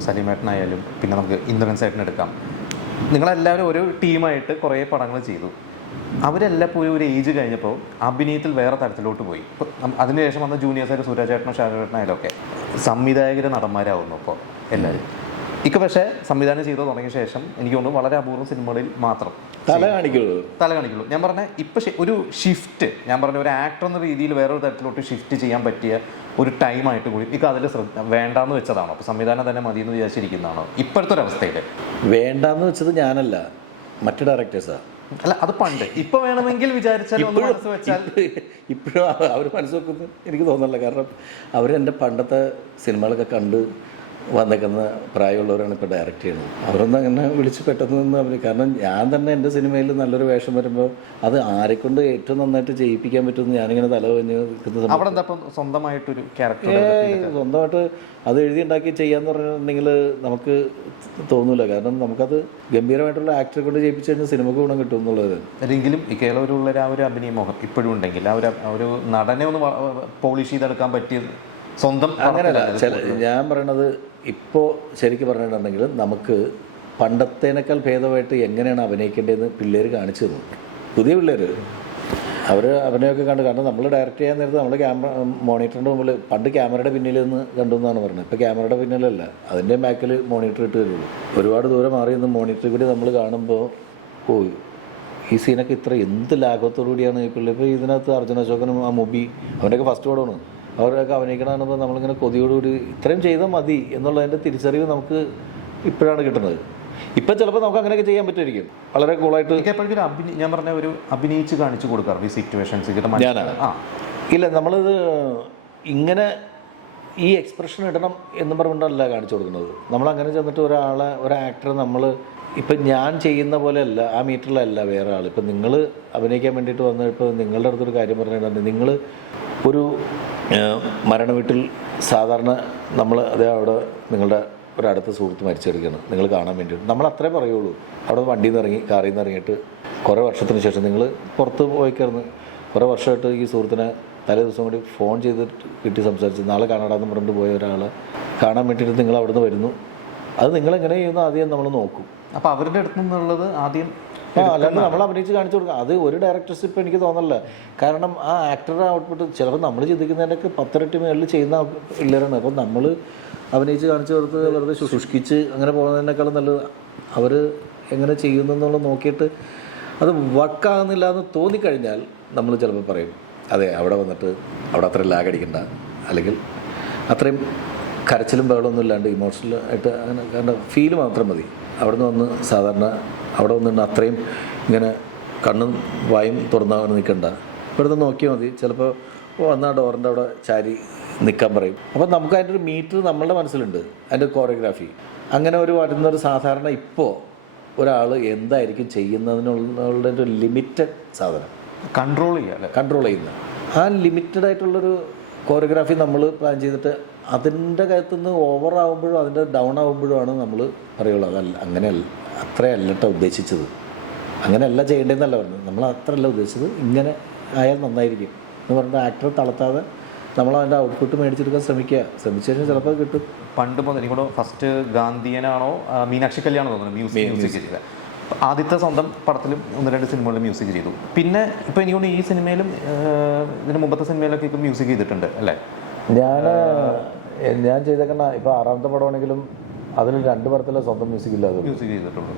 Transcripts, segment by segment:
സലീമേട്ടനായാലും പിന്നെ നമുക്ക് ഇന്ദ്രൻ എടുക്കാം. നിങ്ങളെല്ലാവരും ഒരു ടീമായിട്ട് കുറേ പടങ്ങൾ ചെയ്തു. അവരെല്ലാപ്പോഴും ഒരു ഏജ് കഴിഞ്ഞപ്പോൾ അഭിനയത്തിൽ വേറെ തരത്തിലോട്ട് പോയി. അതിനുശേഷം വന്ന ജൂനിയേഴ്സായിട്ട് സൂര്യാചേട്ടനോ ഷാരേട്ടനായാലും ഒക്കെ സംവിധായകരെ നടന്മാരാവുന്നു ഇപ്പോൾ എല്ലാവരും. ഇക്ക പക്ഷേ സംവിധാനം ചെയ്തു തുടങ്ങിയ ശേഷം എനിക്ക് തോന്നുന്നു വളരെ അപൂർവം സിനിമകളിൽ മാത്രം. തല കാണിക്കുള്ളൂ തല കാണിക്കുള്ളൂ ഞാൻ പറഞ്ഞ ഇപ്പൊ ഒരു ഷിഫ്റ്റ് ഞാൻ പറഞ്ഞ ഒരു ആക്ടർ എന്ന രീതിയിൽ വേറൊരു തരത്തിലോട്ട് ഷിഫ്റ്റ് ചെയ്യാൻ പറ്റിയ ഒരു ടൈമായിട്ട് കൂടി ഇപ്പൊ അതിൽ ശ്രദ്ധ വേണ്ടാന്ന് വെച്ചതാണോ? അപ്പൊ സംവിധാനം തന്നെ മതി എന്ന് വിചാരിച്ചിരിക്കുന്നതാണോ? ഇപ്പോഴത്തെ ഒരു അവസ്ഥയിൽ വേണ്ടാന്ന് വെച്ചത് ഞാനല്ല. മറ്റു ഡയറക്ടേഴ്സാ അല്ല അത് പണ്ട്. ഇപ്പൊ വേണമെങ്കിൽ വിചാരിച്ചാൽ ഇപ്പോഴും അവർ മനസ്സ് വെക്കുന്നത് എനിക്ക് തോന്നുന്നില്ല. കാരണം അവർ എന്റെ പണ്ടത്തെ സിനിമകളൊക്കെ കണ്ട് വന്നേക്കുന്ന പ്രായമുള്ളവരാണ് ഇപ്പോൾ ഡയറക്റ്റ് ചെയ്യുന്നത്. അവരൊന്നും അങ്ങനെ വിളിച്ച് പെട്ടെന്ന് നിന്ന് അവർ കാരണം ഞാൻ തന്നെ എന്റെ സിനിമയിൽ നല്ലൊരു വേഷം വരുമ്പോൾ അത് ആരെക്കൊണ്ട് ഏറ്റവും നന്നായിട്ട് ചെയ്യിപ്പിക്കാൻ പറ്റുമെന്ന് ഞാനിങ്ങനെ തല കഴിഞ്ഞ് നിൽക്കുന്ന സ്വന്തമായിട്ടൊരു ക്യാരക്ടർ സ്വന്തമായിട്ട് അത് എഴുതി ഉണ്ടാക്കി ചെയ്യാന്ന് പറഞ്ഞിട്ടുണ്ടെങ്കിൽ നമുക്ക് തോന്നൂല. കാരണം നമുക്കത് ഗംഭീരമായിട്ടുള്ള ആക്ടറെ കൊണ്ട് ചെയ്യിപ്പിച്ചു കഴിഞ്ഞാൽ സിനിമക്ക് ഗുണം കിട്ടും എന്നുള്ളത്. അല്ലെങ്കിലും ഈ കേരളത്തിലുള്ള ആ ഒരു അഭിനയ മോഹം ഇപ്പോഴും ഉണ്ടെങ്കിൽ ആ ഒരു ആ ഒരു നടനെ ഒന്ന് പോളിഷ് ചെയ്തെടുക്കാൻ പറ്റിയത് സ്വന്തം അങ്ങനെയല്ല. ചില ഞാൻ പറയണത് ഇപ്പോൾ ശരിക്കും പറഞ്ഞിട്ടുണ്ടെങ്കിൽ നമുക്ക് പണ്ടത്തേനേക്കാൾ ഭേദമായിട്ട് എങ്ങനെയാണ് അഭിനയിക്കേണ്ടതെന്ന് പിള്ളേർ കാണിച്ചു തന്നു. പുതിയ പിള്ളേർ അവർ അഭിനയമൊക്കെ കണ്ട് കാരണം നമ്മൾ ഡയറക്റ്റ് ചെയ്യാൻ നേരത്ത് നമ്മൾ ക്യാമറ മോണിറ്ററിന്റെ മുമ്പിൽ പണ്ട് ക്യാമറയുടെ പിന്നിൽ നിന്ന് കണ്ടു എന്നാണ് പറഞ്ഞത്. ഇപ്പോൾ ക്യാമറയുടെ പിന്നിലല്ല. അതിന്റെ ബാക്കിൽ മോണിറ്റർ ഇട്ട് വരുള്ളൂ. ഒരുപാട് ദൂരം മാറി നിന്ന് മോണിറ്ററിൽ കൂടി നമ്മൾ കാണുമ്പോൾ ഓ ഈ സീനൊക്കെ ഇത്ര എന്ത് ലാഘവത്തോടു കൂടിയാണ് ഈ ഇപ്പോൾ ഇതിനകത്ത് അർജുന അശോകനും ആ മുബി അവന്റെയൊക്കെ ഫസ്റ്റ് പടമാണ്. അവരൊക്കെ അഭിനയിക്കണ കാണുമ്പോൾ നമ്മളിങ്ങനെ കൊതിയോടുകൂടി ഇത്രയും ചെയ്താൽ മതി എന്നുള്ളതിന്റെ തിരിച്ചറിവ് നമുക്ക് ഇപ്പോഴാണ് കിട്ടുന്നത്. ഇപ്പം ചിലപ്പോൾ നമുക്ക് അങ്ങനെയൊക്കെ ചെയ്യാൻ പറ്റുമായിരിക്കും. വളരെ കൂളായിട്ട് എപ്പോഴും ഞാൻ പറഞ്ഞ ഒരു അഭിനയിച്ച് കാണിച്ചു കൊടുക്കാറ് ഈ സിറ്റുവേഷൻസ് ഞാനാണ്. ഇല്ല നമ്മളിത് ഇങ്ങനെ ഈ എക്സ്പ്രഷൻ ഇടണം എന്ന് പറഞ്ഞുകൊണ്ടല്ല കാണിച്ചു കൊടുക്കുന്നത്. നമ്മൾ അങ്ങനെ ചെന്നിട്ട് ഒരാളെ ഒരു ആക്ടറെ നമ്മൾ ഇപ്പം ഞാൻ ചെയ്യുന്ന പോലെ അല്ല ആ മീറ്ററിലല്ല വേറെ ആൾ ഇപ്പം നിങ്ങൾ അഭിനയിക്കാൻ വേണ്ടിയിട്ട് വന്നപ്പോൾ നിങ്ങളുടെ അടുത്തൊരു കാര്യം പറഞ്ഞിട്ടുണ്ടെങ്കിൽ നിങ്ങൾ ഒരു മരണ വീട്ടിൽ സാധാരണ നമ്മൾ അതേ അവിടെ നിങ്ങളുടെ ഒരു അടുത്ത സുഹൃത്ത് മരിച്ചെടുക്കുകയാണ്. നിങ്ങൾ കാണാൻ വേണ്ടി നമ്മൾ അത്രേ പറയുള്ളൂ. അവിടെ വണ്ടിയിൽ നിന്ന് ഇറങ്ങി കാറിൽ നിന്ന് ഇറങ്ങിയിട്ട് കുറേ വർഷത്തിന് ശേഷം നിങ്ങൾ പുറത്ത് പോയിക്കായിരുന്നു കുറേ വർഷമായിട്ട് ഈ സുഹൃത്തിനെ തലേ ദിവസം കൂടി ഫോൺ ചെയ്തിട്ട് കിട്ടി സംസാരിച്ച് നാളെ കാണാടാന്ന് പറഞ്ഞിട്ട് പോയ ഒരാളെ കാണാൻ വേണ്ടിയിട്ട് നിങ്ങൾ അവിടുന്ന് വരുന്നു. അത് നിങ്ങളെങ്ങനെ ചെയ്യുന്നു ആദ്യം നമ്മൾ നോക്കും. അപ്പോൾ അവരുടെ അടുത്ത് നിന്നുള്ളത് ആദ്യം അല്ലാണ്ട് നമ്മൾ അഭിനയിച്ച് കാണിച്ചു കൊടുക്കാം. അത് ഒരു ഡയറക്ടർഷിപ്പ് എനിക്ക് തോന്നല്ല. കാരണം ആ ആക്ടറുടെ ഔട്ട്പുട്ട് ചിലപ്പോൾ നമ്മൾ ചിന്തിക്കുന്നതിനൊക്കെ പത്തിരട്ടി മേളിൽ ചെയ്യുന്ന പിള്ളേരാണ്. അപ്പം നമ്മൾ അഭിനയിച്ച് കാണിച്ചു കൊടുത്ത് വെറുതെ ശുഷ്കിച്ച് അങ്ങനെ പോകുന്നതിനേക്കാളും നല്ലത് അവർ എങ്ങനെ ചെയ്യുന്നു എന്നുള്ളത് നോക്കിയിട്ട് അത് വർക്കാകുന്നില്ല എന്ന് തോന്നിക്കഴിഞ്ഞാൽ നമ്മൾ ചിലപ്പോൾ പറയും അതെ അവിടെ വന്നിട്ട് അവിടെ അത്ര ലാഗ് അടിക്കണ്ട. അല്ലെങ്കിൽ അത്രയും കരച്ചിലും ബഹളമൊന്നും ഇല്ലാണ്ട് ഇമോഷണൽ ആയിട്ട് അങ്ങനെ കണ്ട ഫീൽ മാത്രം മതി. അവിടെ നിന്ന് വന്ന് സാധാരണ അവിടെ വന്നിട്ട് അത്രയും ഇങ്ങനെ കണ്ണും വായും തുറന്നവർ നിൽക്കണ്ട ഇവിടുന്ന് നോക്കിയാൽ മതി. ചിലപ്പോൾ വന്ന ഡോറിന്റെ അവിടെ ചാരി നിൽക്കാൻ പറയും. അപ്പോൾ നമുക്ക് അതിന്റെ ഒരു മീറ്റർ നമ്മളുടെ മനസ്സിലുണ്ട്. അതിന്റെ കോറിയോഗ്രാഫി അങ്ങനെ ഒരു വരുന്നൊരു സാധാരണ ഇപ്പോൾ ഒരാൾ എന്തായിരിക്കും ചെയ്യുന്നതിനുള്ള ഒരു ലിമിറ്റഡ് സാധനം. കൺട്രോൾ ചെയ്യുക അല്ലെ? കൺട്രോൾ ചെയ്യുന്നത് ആ ലിമിറ്റഡ് ആയിട്ടുള്ളൊരു കോറിയോഗ്രാഫി നമ്മൾ പ്ലാൻ ചെയ്തിട്ട് അതിന്റെ കാര്യത്തുനിന്ന് ഓവർ ആകുമ്പോഴും അതിന്റെ ഡൗൺ ആകുമ്പോഴുമാണ് നമ്മൾ പറയുള്ളൂ അതല്ല അങ്ങനെയല്ല അത്രയല്ല കേട്ടോ ഉദ്ദേശിച്ചത്. അങ്ങനെയല്ല ചെയ്യേണ്ടതെന്നല്ല പറഞ്ഞത്. നമ്മൾ അത്രയല്ല ഉദ്ദേശിച്ചത് ഇങ്ങനെ ആയാൽ നന്നായിരിക്കും എന്ന് പറഞ്ഞിട്ട് ആക്ടറെ തളർത്താതെ നമ്മൾ അതിന്റെ ഔട്ട്പുട്ട് മേടിച്ചെടുക്കാൻ ശ്രമിക്കുക. ശ്രമിച്ചു കഴിഞ്ഞാൽ ചിലപ്പോൾ അത് കിട്ടും. പണ്ട് മുതൽ എനിക്കോട് ഫസ്റ്റ് ഗാന്ധിയനാണോ മീനാക്ഷി കല്യാണം തോന്നുന്നു മ്യൂസിക് മ്യൂസിക്. ചെയ്തത്. ആദ്യത്തെ സ്വന്തം പടത്തിലും ഒന്ന് രണ്ട് സിനിമകളിൽ മ്യൂസിക് ചെയ്തു. പിന്നെ ഇപ്പോൾ എനിക്കോട് ഈ സിനിമയിലും ഇതിന് മുമ്പത്തെ സിനിമയിലൊക്കെ ഇപ്പോൾ മ്യൂസിക് ചെയ്തിട്ടുണ്ട് അല്ലേ? ഞാൻ ഞാൻ ചെയ്തേക്കുന്ന ഇപ്പൊ ആറാമത്തെ പടമാണെങ്കിലും അതിൽ രണ്ട് പടത്തിലെ സ്വന്തം മ്യൂസിക് ഇല്ലാതെ. മ്യൂസിക് ചെയ്തിട്ടുള്ളൂ.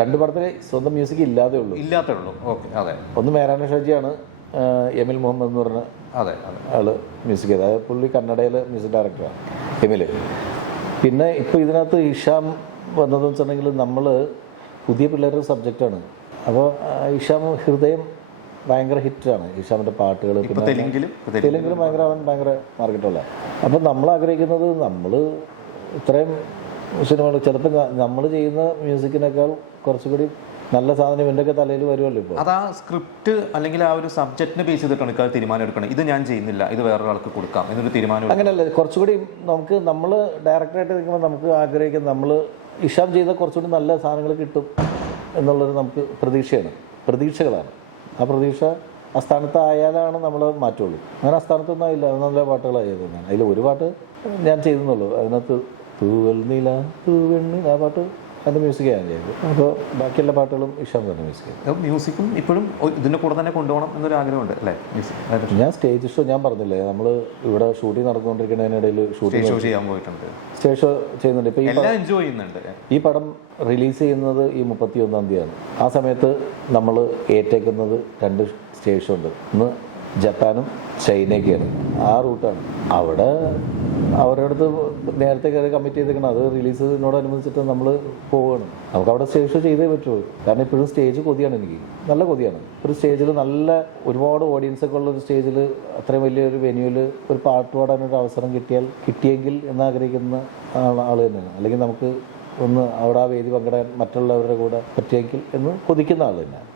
രണ്ട് പടത്തിൽ സ്വന്തം മ്യൂസിക് ഇല്ലാതെ ഉള്ളൂ. ഇല്ലാത്തേ ഉള്ളൂ. ഓക്കെ അതെ. ഒന്ന് മേരാന ഷാജിയാണ് എമിൽ മുഹമ്മദ് എന്ന് പറഞ്ഞ അതെ ആൾ മ്യൂസിക് ചെയ്തത്. അതായത് പുള്ളി കന്നഡയിലെ മ്യൂസിക് ഡയറക്ടറാണ് എമിൽ പിന്നെ ഇപ്പോൾ ഇതിനകത്ത് ഇഷാം വന്നതെന്ന് വെച്ചിട്ടുണ്ടെങ്കിൽ നമ്മൾ പുതിയ പിള്ളേരുടെ സബ്ജക്റ്റാണ് അപ്പോൾ ഇഷാം ഹൃദയം ഭയങ്കര ഹിറ്റാണ്. ഈശാമിന്റെ പാട്ടുകൾ പിന്നെ തെലുങ്കിലും തെലുങ്കിലും. ഭയങ്കര അവൻ ഭയങ്കര മാർക്കറ്റുള്ള. അപ്പം നമ്മൾ ആഗ്രഹിക്കുന്നത് നമ്മൾ ഇത്രയും സിനിമകൾ ചിലപ്പോൾ നമ്മൾ ചെയ്യുന്ന മ്യൂസിക്കിനേക്കാൾ കുറച്ചുകൂടി നല്ല സാധനം ഇവന്റെയൊക്കെ തലയിൽ വരുമല്ലോ ഇപ്പോൾ അതാ ആ സ്ക്രിപ്റ്റ് അല്ലെങ്കിൽ ആ ഒരു സബ്ജക്റ്റിനെ ബേസ് ചെയ്തിട്ടാണ് ഇക്കാലം തീരുമാനം എടുക്കണം ഇത് ഞാൻ ചെയ്യുന്നില്ല. ഇത് വേറൊരാൾക്ക് കൊടുക്കാം എന്നൊരു തീരുമാനം. അങ്ങനെയല്ല. കുറച്ചുകൂടി നമുക്ക് നമ്മൾ ഡയറക്ടറായിട്ട് നിൽക്കുമ്പോൾ നമുക്ക് ആഗ്രഹിക്കുന്ന നമ്മൾ ഇഷാം ചെയ്ത കുറച്ചുകൂടി നല്ല സാധനങ്ങൾ കിട്ടും എന്നുള്ളത് നമുക്ക് പ്രതീക്ഷയാണ്. പ്രതീക്ഷകളാണ്. ആ പ്രതീക്ഷ അസ്ഥാനത്തായാലാണ് നമ്മൾ മാറ്റുള്ളൂ. അങ്ങനെ അസ്ഥാനത്തൊന്നും ആയില്ല. നല്ല പാട്ടുകളായത് അതിൽ ഒരു പാട്ട് ഞാൻ ചെയ്തെന്നുള്ളൂ അതിനകത്ത് തൂവൽ നില തൂവെണ്ണി ആ പാട്ട്. അതിന്റെ മ്യൂസിക് ഞാൻ ചെയ്തു. അപ്പോൾ ബാക്കിയുള്ള പാട്ടുകളും ഇഷ്ടം തന്നെ മ്യൂസിക് മ്യൂസിക്കും ഇപ്പോഴും ഇതിന്റെ കൂടെ തന്നെ കൊണ്ടുപോകണം എന്നൊരു ആഗ്രഹമുണ്ട് അല്ലേ മ്യൂസിക് ഞാൻ സ്റ്റേജ് ഷോ ഞാൻ പറഞ്ഞില്ലേ നമ്മൾ ഇവിടെ ഷൂട്ടിംഗ് നടന്നുകൊണ്ടിരിക്കുന്നതിനിടയിൽ ഷൂട്ടിംഗ് ഷോ ചെയ്യാൻ പോയിട്ടുണ്ട്. സ്റ്റേജ് ഷോ ചെയ്യുന്നുണ്ട്. ഇപ്പോൾ എല്ലാം എൻജോയ് ചെയ്യുന്നുണ്ട്. ഈ പടം റിലീസ് ചെയ്യുന്നത് ഈ മുപ്പത്തി ഒന്നാം തീയതിയാണ്. ആ സമയത്ത് നമ്മൾ ഏറ്റേക്കുന്നത് രണ്ട് സ്റ്റേജ് ഷോ ഉണ്ട്. ഒന്ന് ജപ്പാനും ചൈനയ്ക്കാണ് ആ റൂട്ടാണ്. അവിടെ അവരുടെ അടുത്ത് നേരത്തെ കയറി കമ്മിറ്റ് ചെയ്തേക്കണം അത് റിലീസിനോടനുബന്ധിച്ചിട്ട് നമ്മൾ പോവുകയാണ്. നമുക്ക് അവിടെ സ്റ്റേജ് ചെയ്തേ പറ്റുള്ളൂ. കാരണം ഇപ്പോഴും സ്റ്റേജ് കൊതിയാണ് എനിക്ക്. നല്ല കൊതിയാണ്. ഒരു സ്റ്റേജിൽ നല്ല ഒരുപാട് ഓഡിയൻസ് ഒക്കെ ഉള്ള ഒരു സ്റ്റേജിൽ അത്രയും വലിയൊരു വെന്യൂവിൽ ഒരു പാട്ട് പാടാനൊരു അവസരം കിട്ടിയാൽ കിട്ടിയെങ്കിൽ എന്നാഗ്രഹിക്കുന്ന ആൾ തന്നെയാണ്. അല്ലെങ്കിൽ നമുക്ക് ഒന്ന് അവിടെ ആ വേദി പങ്കിടാൻ മറ്റുള്ളവരുടെ കൂടെ പറ്റിയെങ്കിൽ എന്ന് കൊതിക്കുന്ന ആൾ തന്നെ